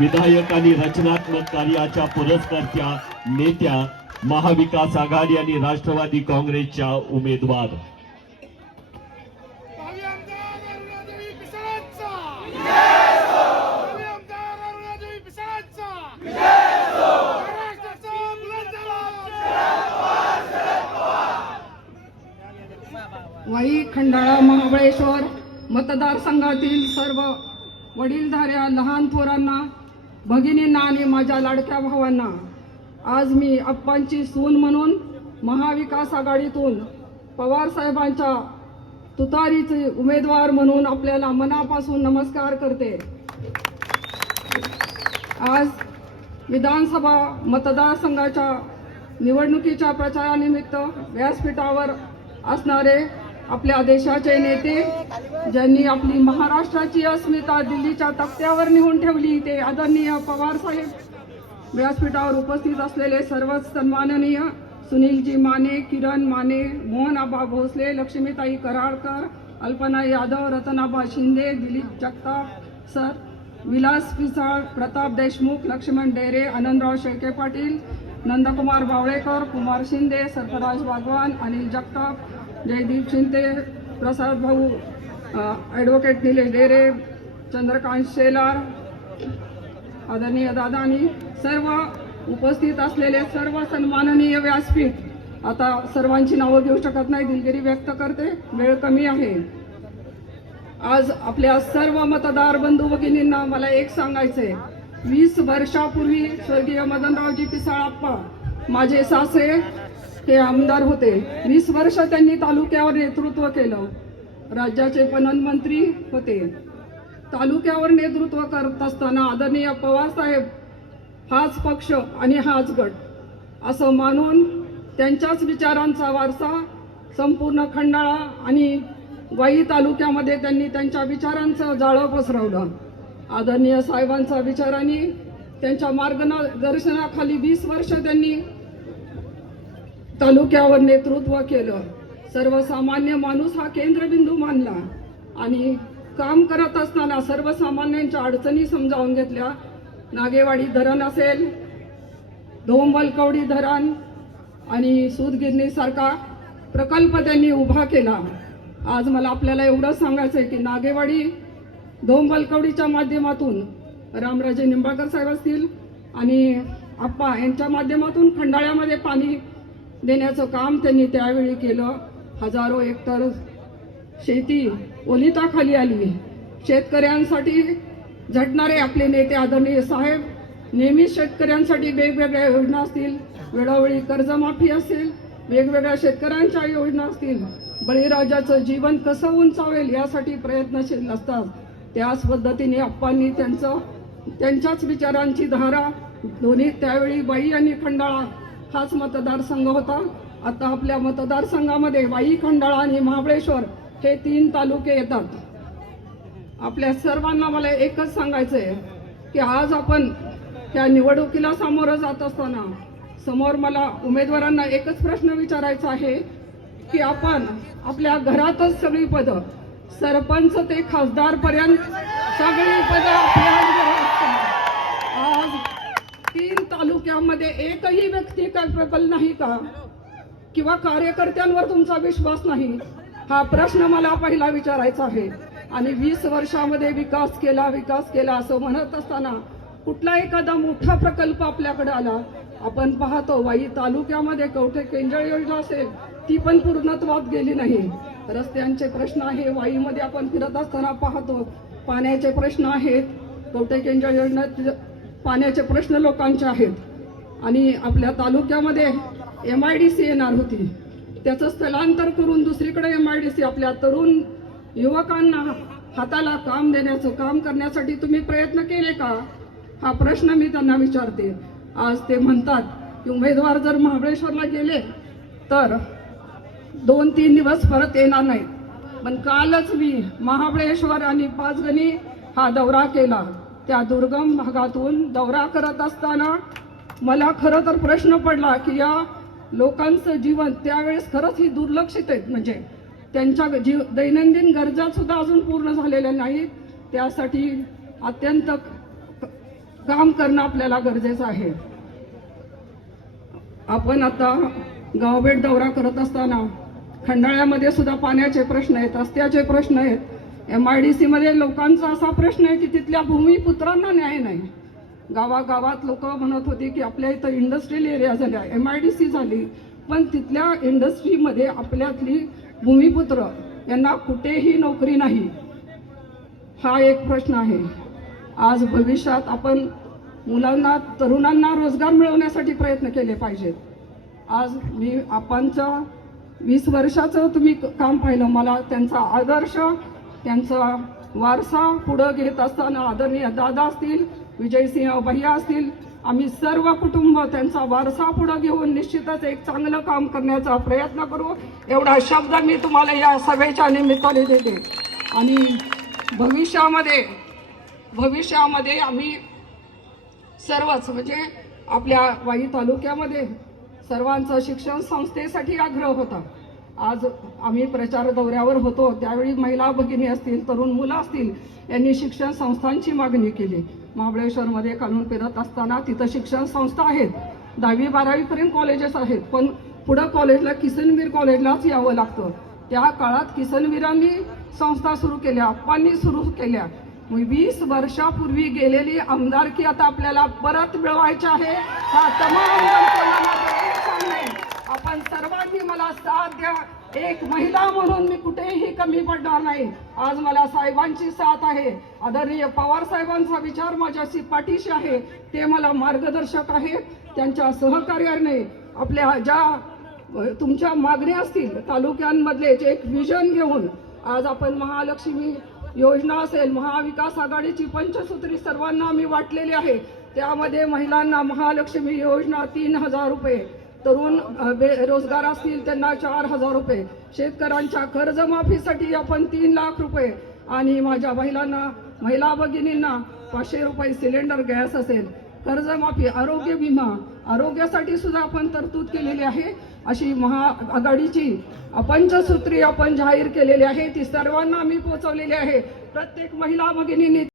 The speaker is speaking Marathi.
विधायक आणि रचनात्मक कार्याच्या पुरस्कारच्या नेत्या महाविकास आघाडी आणि राष्ट्रवादी काँग्रेसच्या उमेदवार. वाई खंडाळा महाबळेश्वर मतदारसंघातील सर्व वडीलधाऱ्या लहान थोरांना भगिनींना आणि माझ्या लाडक्या भावांना आज मी अप्पांची सून म्हणून महाविकास आघाडीतून पवार साहेबांच्या तुतारीचे उमेदवार म्हणून आपल्याला मनापासून नमस्कार करते. आज विधानसभा मतदारसंघाच्या निवडणुकीच्या प्रचारानिमित्त व्यासपीठावर असणारे आपल्या देशाचे नेते ज्यांनी आपली महाराष्ट्राची अस्मिता दिल्लीच्या तक्त्यावर नेऊन ठेवली ते आदरणीय पवार साहेब. व्यासपीठावर उपस्थित असलेले सर्वच सन्माननीय सुनीलजी माने किरण माने मोहन आबा भोसले लक्ष्मीताई कराडकर अल्पना यादव रतनाबा शिंदे दिलीप जगताप सर विलास पिसाळ प्रताप देशमुख लक्ष्मण डेरे आनंदराव शेळके पाटील नंदकुमार बावळेकर कुमार शिंदे सर्फराज भागवान अनिल जगताप जयदीप शिंदे प्रसाद भाऊ ॲडव्होकेट निलेश डेरे चंद्रकांत शेलार आदरणीय दादानी सर्व उपस्थित असलेले सर्व सन्माननीय व्यासपीठ आता सर्वांची नावं घेऊ शकत नाही दिलगिरी व्यक्त करते वेळ कमी आहे. आज आपल्या सर्व मतदार बंधू भगिनींना मला एक सांगायचंय. वीस वर्षापूर्वी स्वर्गीय मदनरावजी पिसाळाप्पा माझे सासरे हे आमदार होते. वीस वर्ष त्यांनी तालुक्यावर नेतृत्व केलं. राज्याचे पणन मंत्री होते. तालुक्यावर नेतृत्व करत असताना आदरणीय पवारसाहेब हाच पक्ष आणि हाच गट. असं मानून त्यांच्याच विचारांचा वारसा संपूर्ण खंडाळा आणि वाई तालुक्यामध्ये त्यांनी त्यांच्या विचारांचं जाळं पसरवलं. आदरणीय साहेबांच्या विचारांनी त्यांच्या मार्गदर्शनाखाली वीस वर्ष त्यांनी तालुक्यावर नेतृत्व केलं. सर्वसामान्य माणूस हा केंद्रबिंदू मानला. आणि काम करत असताना सर्वसामान्यांच्या अडचणी समजावून घेतल्या. नागेवाडी धरण असेल धोंबलकवडी धरण आणि सूतगिरणीसारखा प्रकल्प त्यांनी उभा केला. आज मला आपल्याला एवढं सांगायचं आहे की नागेवाडी धोंबलकवडीच्या माध्यमातून रामराजे निंबाळकर साहेब असतील आणि आप्पा यांच्या माध्यमातून खंडाळ्यामध्ये पाणी देण्याचं काम त्यांनी त्यावेळी केलं. हजारो हेक्टर शेती ओलिताखाली आली शेतकऱ्यांसाठी झटणारे आपले नेते आदरणीय साहेब नेहमी शेतकऱ्यांसाठी वेगवेगळ्या योजना असतील वेळोवेळी कर्जमाफी असेल वेगवेगळ्या शेतकऱ्यांच्या योजना असतील बळीराजाचं जीवन कसं उंचावेल यासाठी प्रयत्नशील असतात. त्याच पद्धतीने आप्पांनी त्यांचं त्यांच्याच विचारांची धारा दोन्ही त्यावेळी बाई आणि खंडाळा हाच मतदारसंघ होता. आता आपल्या मतदारसंघामध्ये वाई खंडाळा आणि महाबळेश्वर हे तीन तालुके येतात. आपल्या सर्वांना मला एकच सांगायचं आहे की आज आपण त्या निवडणुकीला सामोरं जात असताना समोर मला उमेदवारांना एकच प्रश्न विचारायचा आहे की आपण आपल्या घरातच सगळी पदं सरपंच ते खासदारपर्यंत सगळी पदं आपल्या घरात असतात. आज तीन तालुक्यामध्ये एकही व्यक्ती कल्पकल नाही का? किंवा कार्यकर्त्यांवर तुमचा विश्वास नाही? हा प्रश्न मला पहिला विचारायचा आहे. आणि वीस वर्षामध्ये विकास केला विकास केला असं म्हणत असताना कुठला एखादा मोठा प्रकल्प आपल्याकडे आला? आपण पाहतो वाई तालुक्यामध्ये कवठे केंजळ योजना असेल ती पण पूर्णत्वात गेली नाही. रस्त्यांचे प्रश्न आहे वाईमध्ये आपण फिरत असताना पाहतो पाण्याचे प्रश्न आहेत. कवठे केंजळ योजना पाण्याचे प्रश्न लोकांचे आहेत. आणि आपल्या तालुक्यामध्ये एम आय डी सी येणार होती. त्याचं स्थलांतर करून दुसरीकडे एम आय डी सी आपल्या तरुण युवकांना हाताला काम देण्याचं काम करण्यासाठी तुम्ही प्रयत्न केले का? हा प्रश्न मी त्यांना विचारते. आज ते म्हणतात की उमेदवार जर महाबळेश्वरला गेले तर दोन तीन दिवस परत येणार नाहीत. पण कालच मी महाबळेश्वर आणि पाचगणी हा दौरा केला. त्या दुर्गम भागातून दौरा करत असताना मला खरं तर प्रश्न पडला की या लोकांचं जीवन त्यावेळेस खरंच ही दुर्लक्षित आहेत म्हणजे त्यांच्या जीव दैनंदिन गरजा सुद्धा अजून पूर्ण झालेल्या नाहीत. त्यासाठी अत्यंत काम करणं आपल्याला गरजेचं आहे. आपण आता गावभेट दौरा करत असताना खंडाळ्यामध्ये सुद्धा पाण्याचे प्रश्न आहेत रस्त्याचे प्रश्न आहेत. एम आय डी सीमध्ये लोकांचा असा प्रश्न आहे की तिथल्या भूमिपुत्रांना न्याय नाही. गावागावात लोक म्हणत होती की आपल्या इथं इंडस्ट्रियल एरिया झाल्या एम आय डी सी झाली. पण तिथल्या इंडस्ट्रीमध्ये आपल्यातली भूमिपुत्र यांना कुठेही नोकरी नाही. हा एक प्रश्न आहे. आज भविष्यात आपण मुलांना तरुणांना रोजगार मिळवण्यासाठी प्रयत्न केले पाहिजेत. आज मी आपणच्या वीस वर्षाचं तुम्ही क- काम पाहिलं. मला त्यांचा आदर्श त्यांचा वारसा पुढं घेत असताना आदरणीय दादा असतील विजयसिंह भैया असतील आम्ही सर्व कुटुंब त्यांचा वारसा पुढं घेऊन निश्चितच एक चांगलं काम करण्याचा प्रयत्न करू. एवढा शब्द मी तुम्हाला या सभेच्या निमित्ताने देते. आणि भविष्यामध्ये भविष्यामध्ये आम्ही सर्वच म्हणजे आपल्या वाई तालुक्यामध्ये सर्वांचं शिक्षण संस्थेसाठी आग्रह होता. आज आम्ही प्रचार दौऱ्यावर होतो. त्यावेळी महिला भगिनी असतील तरुण मुलं असतील यांनी शिक्षण संस्थांची मागणी केली. महाबळेश्वरमध्ये काढून फिरत असताना तिथं शिक्षण संस्था आहेत. दहावी बारावीपर्यंत कॉलेजेस आहेत. पण पुढं कॉलेजला किसनवीर कॉलेजलाच यावं लागतं. त्या काळात किसनवीरांनी संस्था सुरू केल्या अप्पांनी सुरू केल्या. वीस वर्षापूर्वी गेलेली आमदारकी आता आपल्याला परत मिळवायची आहे. हा तमाम आपण सर्वांनी मला साथ द्या. एक महिला म्हणून मी कुठेही कमी पडणार नाही. आज मला साहेबांची साथ आहे. आदरणीय पवार साहेबांचा विचार माझ्याशी पाठीशी आहे. ते मला मार्गदर्शक आहेत. त्यांच्या सहकार्याने आपल्या ज्या तुमच्या मागण्या असतील तालुक्यांमधले जे एक विजन घेऊन आज आपण महालक्ष्मी योजना असेल महाविकास आघाडीची पंचसूत्री सर्वांना आम्ही वाटलेली आहे. त्यामध्ये महिलांना महालक्ष्मी योजना तीन हजार रुपये तरुण बेरोजगार असतील त्यांना चार हजार रुपये. शेतकऱ्यांच्या कर्जमाफीसाठी आपण तीन लाख रुपये. आणि माझ्या महिलांना महिला भगिनींना पाचशे रुपये सिलेंडर गॅस असेल. कर्जमाफी आरोग्य विमा आरोग्यासाठी सुद्धा आपण तरतूद केलेली आहे. अशी महाआघाडीची पंचसूत्री आपण जाहीर केलेली आहे. ती सर्वांना आम्ही पोहोचवलेली आहे. प्रत्येक महिला भगिनींनी